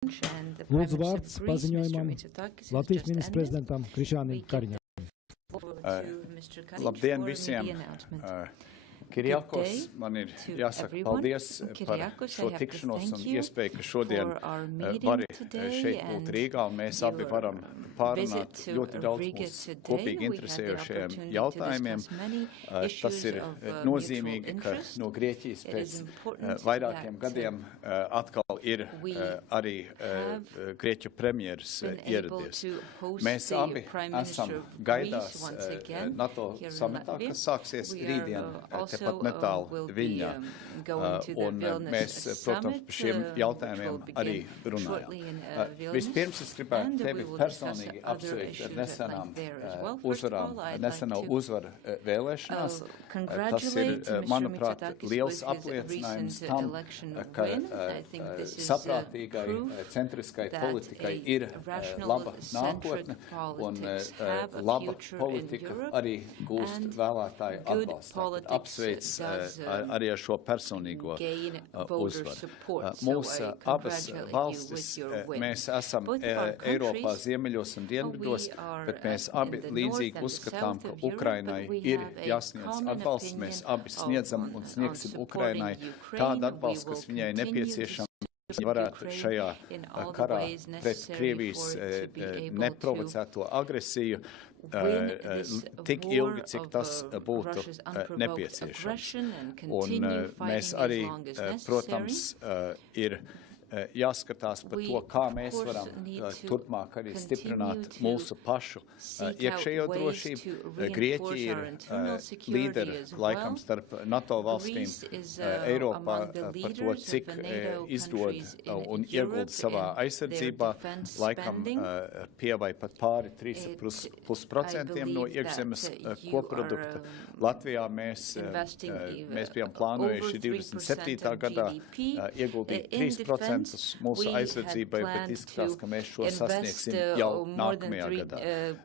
Lūdzu vārds paziņojumam Latvijas ministrs prezidentam Krišjānim Kariņam. Labdien visiem! Kirijākos, man ir jāsaka paldies par šo tikšanos un iespēju, ka šodien vari šeit būt Rīgā, un mēs abi varam pārunāt ļoti daudz mūsu kopīgi interesējošajiem jautājumiem. Tas ir nozīmīgi, ka no Grieķijas pēc vairākiem gadiem atkal ir arī Grieķu premjeras ieradies. Mēs abi esam gaidās NATO samitā, kas sāksies rītdien, pat netālu Viļņā. Un mēs, protams, par šiem jautājumiem arī runājam. Vispirms es gribētu tevi personīgi apsveikt ar nesenām uzvarām, nesenā uzvara vēlēšanās. Tas ir, manuprāt, liels apliecinājums tam, ka saprātīgai, centriskai politikai ir laba nākotne, un laba politika arī gūst vēlētāju atbalstu. Arī ar šo personīgo uzvaru. Mūsu abas valstis, mēs esam Eiropā ziemeļos un dienvidos, bet mēs abi līdzīgi uzskatām, ka Ukrainai ir jāsniedz atbalsts. Mēs abi sniedzam un sniegsim Ukrainai tādu atbalstu, kas viņai nepieciešams, varētu šajā karā pret Krievijas neprovocēto agresiju tik ilgi, cik tas būtu nepieciešams. Un mēs arī, protams, ir jāskatās par to, kā mēs varam turpmāk arī stiprināt mūsu pašu iekšējo drošību. Grieķija ir līderi laikam starp NATO valstīm Eiropā par to, cik izdod un iegulda savā aizsardzībā, laikam pie vai pat pāri 3,5% no iekšzemes koprodukta. Latvijā mēs bijām plānojuši 27. gadā ieguldīt 3% mūsu aizsardzībai, bet izskatās, ka mēs šo sasniegsim jau nākamajā gadā.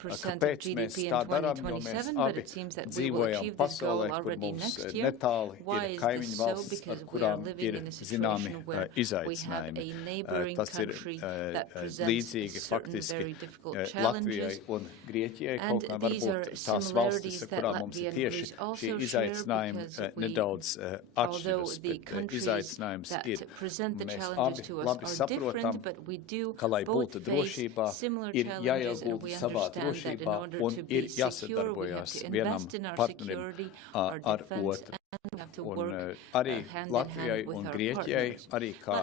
Kāpēc mēs tā darām? Jo mēs abi dzīvojam pasaulē, kur mums netāli ir kaimiņu valstis, ar kurām ir zināmi izaicinājumi. Tas ir līdzīgi faktiski Latvijai un Grieķijai, kaut kā varbūt tās valstis, ar kurām mums ir tieši šie izaicinājumi nedaudz atšķiras, bet izaicinājums ir. Mēs abi labi saprotam, ka, lai būtu drošībā, ir jāiegulda savā drošībā un ir jāsadarbojās vienam partnerim ar otru. Un arī Latvijai un Grieķijai, arī kā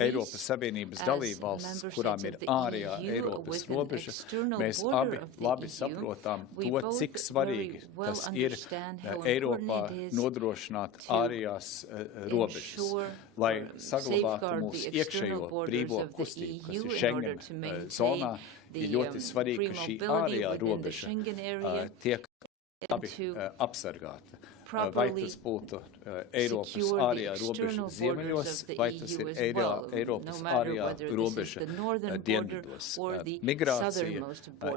Eiropas Savienības dalībvalsts, kurām ir ārējā Eiropas robeža, mēs abi labi saprotam to, cik svarīgi tas ir Eiropā nodrošināt ārējās robežas, lai saglabātu mūsu iekšējo brīvo kustību, kas ir Schengen zonā. Ir ļoti svarīgi, ka šī ārējā robeža tiek labi apsargāta. Vai tas būtu Eiropas ārējā robeža ziemeļos, vai tas ir Eiropas ārējā robeža dienvidos. Migrācija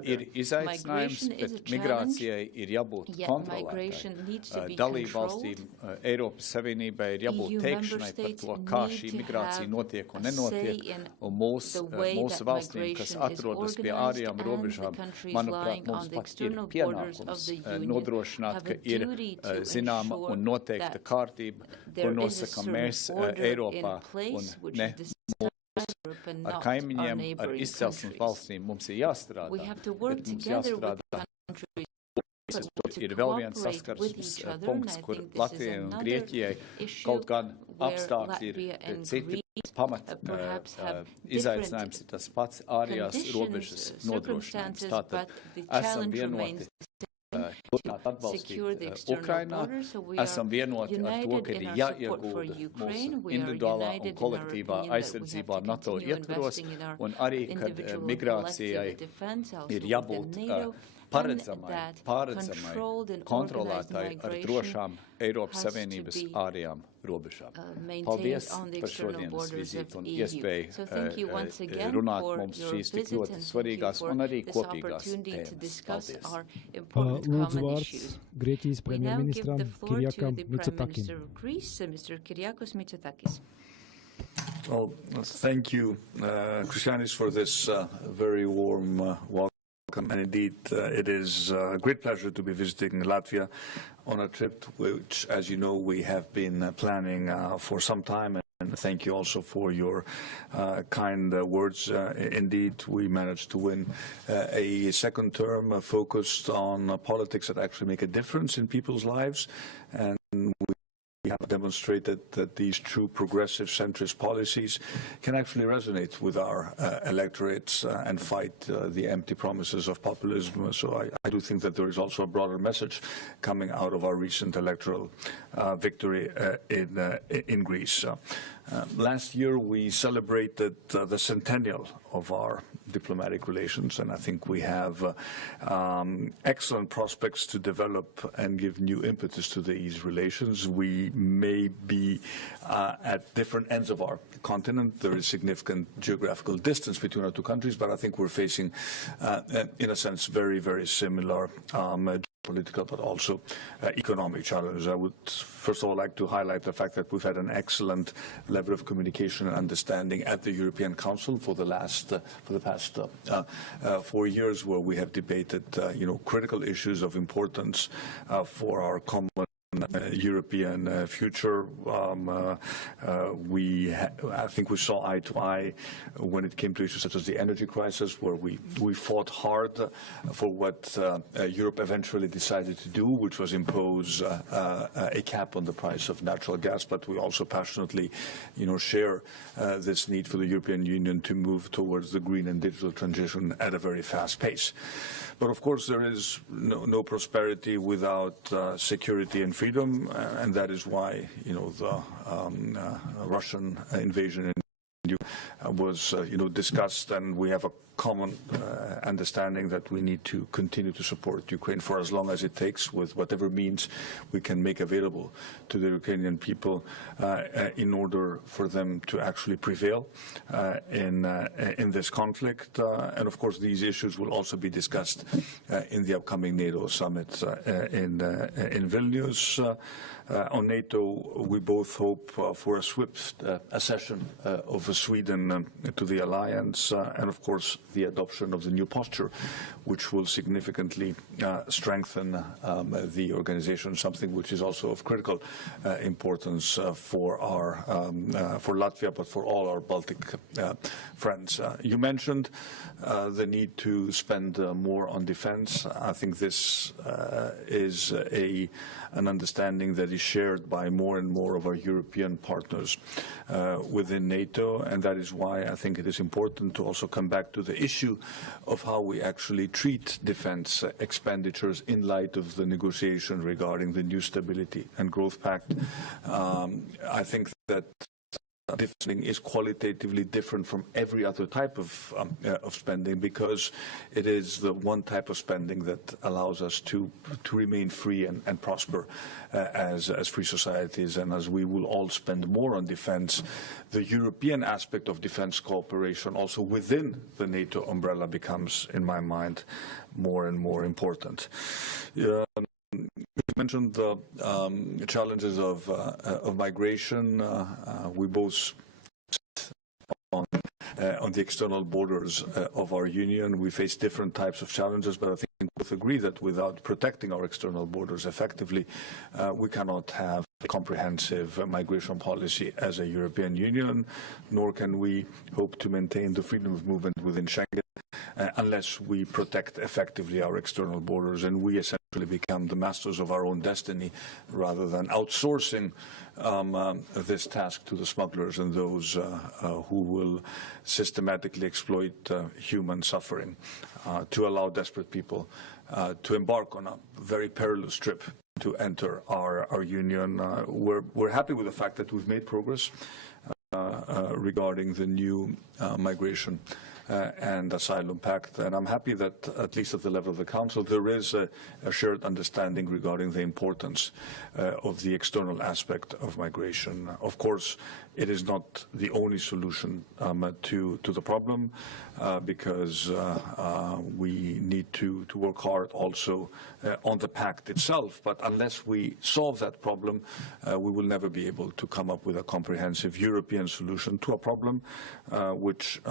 ir izaicinājums, bet migrācijai ir jābūt kontrolētai. Dalībvalstīm Eiropas Savienībai ir jābūt teikšanai par to, kā šī migrācija notiek un nenotiek. Un mūsu valstīm, kas atrodas pie ārējām robežām, manuprāt, mums pat ir pienākums nodrošināt, ka ir zināma un noteikta kārtība, ko nosakam mēs Eiropā un ne mūsu. Ar kaimiņiem, ar izcelsmes valstīm mums ir jāstrādā, bet mums jāstrādā. Ir vēl viens saskarsmes punkts, kur Latvijai un Grieķijai kaut gan apstākļi ir citi. Pamat izaicinājums ir tas pats ārējās robežas nodrošinājums. Tātad esam vienoti atbalstīt Ukrainā, esam vienoti ar to, ka ir jāiegulda mūsu individuālā un kolektīvā aizsardzībā NATO ietvaros, un arī, kad migrācijai ir jābūt paredzamai, kontrolētai ar drošām Eiropas Savienības ārējām robežām. Paldies par šodienas vizīti un iespēju runāt mums šīs tik ļoti svarīgās un arī kopīgās tēmas. Paldies. Lūdzu vārds Grieķijas premjerministram Kiриakam Mitsotakim. Well, thank you, Krišjānis, for this very warm welcome. And indeed, it is a great pleasure to be visiting Latvia on a trip which, as you know, we have been planning for some time. And thank you also for your kind words. Indeed, we managed to win a second term focused on politics that actually make a difference in people's lives. And we have demonstrated that these true progressive centrist policies can actually resonate with our electorates and fight the empty promises of populism. So I do think that there is also a broader message coming out of our recent electoral victory in Greece. Last year we celebrated the centennial of our diplomatic relations, and I think we have excellent prospects to develop and give new impetus to these relations. We may be at different ends of our continent. There is significant geographical distance between our two countries, but I think we're facing, in a sense, very, very similar political but also economic challenges. I would first of all like to highlight the fact that we've had an excellent level of communication and understanding at the European Council for the past 4 years, where we have debated critical issues of importance for our common European future. I think we saw eye to eye when it came to issues such as the energy crisis, where we fought hard for what Europe eventually decided to do, which was impose a cap on the price of natural gas. But we also passionately, share this need for the European Union to move towards the green and digital transition at a very fast pace. But of course, there is no prosperity without security and freedom, and that is why the Russian invasion in Ukraine was discussed, and we have a common understanding that we need to continue to support Ukraine for as long as it takes, with whatever means we can make available to the Ukrainian people in order for them to actually prevail in this conflict. And of course, these issues will also be discussed in the upcoming NATO summit in Vilnius. On NATO, we both hope for a swift accession of Sweden to the alliance, and of course the adoption of the new posture, which will significantly strengthen the organization, something which is also of critical importance for Latvia, but for all our Baltic friends. You mentioned the need to spend more on defense. I think this is an understanding that is shared by more and more of our European partners within NATO, and that is why I think it is important to also come back to the issue of how we actually treat defense expenditures in light of the negotiation regarding the new Stability and Growth Pact. I think that this spending is qualitatively different from every other type of spending, because it is the one type of spending that allows us to remain free and prosper as free societies. And as we will all spend more on defense, the European aspect of defense cooperation also within the NATO umbrella becomes, in my mind, more and more important. You mentioned the challenges of migration. We both on the external borders of our union. We face different types of challenges, but I think we both agree that without protecting our external borders effectively, we cannot have a comprehensive migration policy as a European Union, nor can we hope to maintain the freedom of movement within Schengen unless we protect effectively our external borders, and we essentially become the masters of our own destiny rather than outsourcing this task to the smugglers and those who will systematically exploit human suffering to allow desperate people to embark on a very perilous trip to enter our union. We're happy with the fact that we've made progress regarding the new migration and Asylum Pact. And I'm happy that, at least at the level of the Council, there is a shared understanding regarding the importance of the external aspect of migration. Of course, it is not the only solution to the problem, because we need to work hard also on the pact itself. But unless we solve that problem, we will never be able to come up with a comprehensive European solution to a problem which,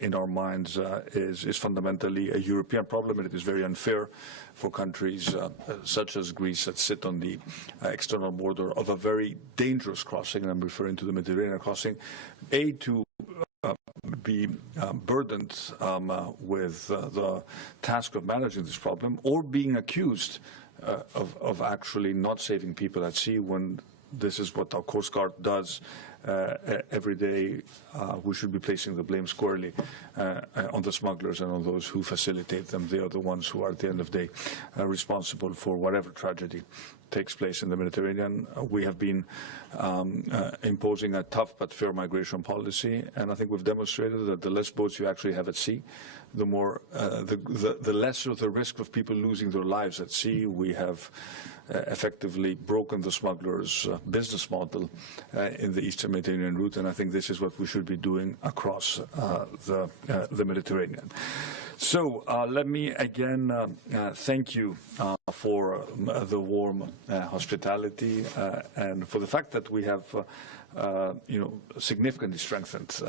in our minds is fundamentally a European problem, and it is very unfair for countries such as Greece that sit on the external border of a very dangerous crossing, and I'm referring to the Mediterranean crossing, to be burdened with the task of managing this problem, or being accused of actually not saving people at sea, when this is what our Coast Guard does every day. We should be placing the blame squarely on the smugglers and on those who facilitate them. They are the ones who are, at the end of the day, responsible for whatever tragedy takes place in the Mediterranean. We have been imposing a tough but fair migration policy, and I think we've demonstrated that the less boats you actually have at sea, the more, the lesser the risk of people losing their lives at sea. We have effectively broken the smugglers' business model in the Eastern Mediterranean route, and I think this is what we should be doing across the Mediterranean. So let me again thank you for the warm hospitality and for the fact that we have significantly strengthened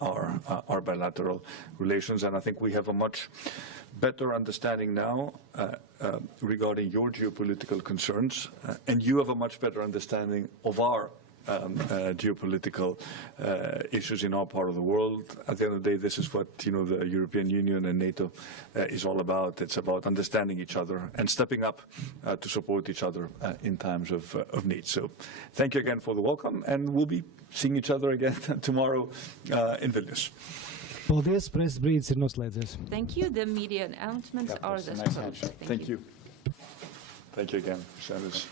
our bilateral relations, and I think we have a much better understanding now regarding your geopolitical concerns, and you have a much better understanding of our geopolitical issues in our part of the world. At the end of the day, this is what the European Union and NATO is all about. It's about understanding each other and stepping up to support each other in times of need. So thank you again for the welcome, and we'll be seeing each other again tomorrow in Vilnius. Paldies, preses brīdis ir noslēdzies. Thank you. The media announcements are as follows. Thank you. Thank you again, Krišjānis.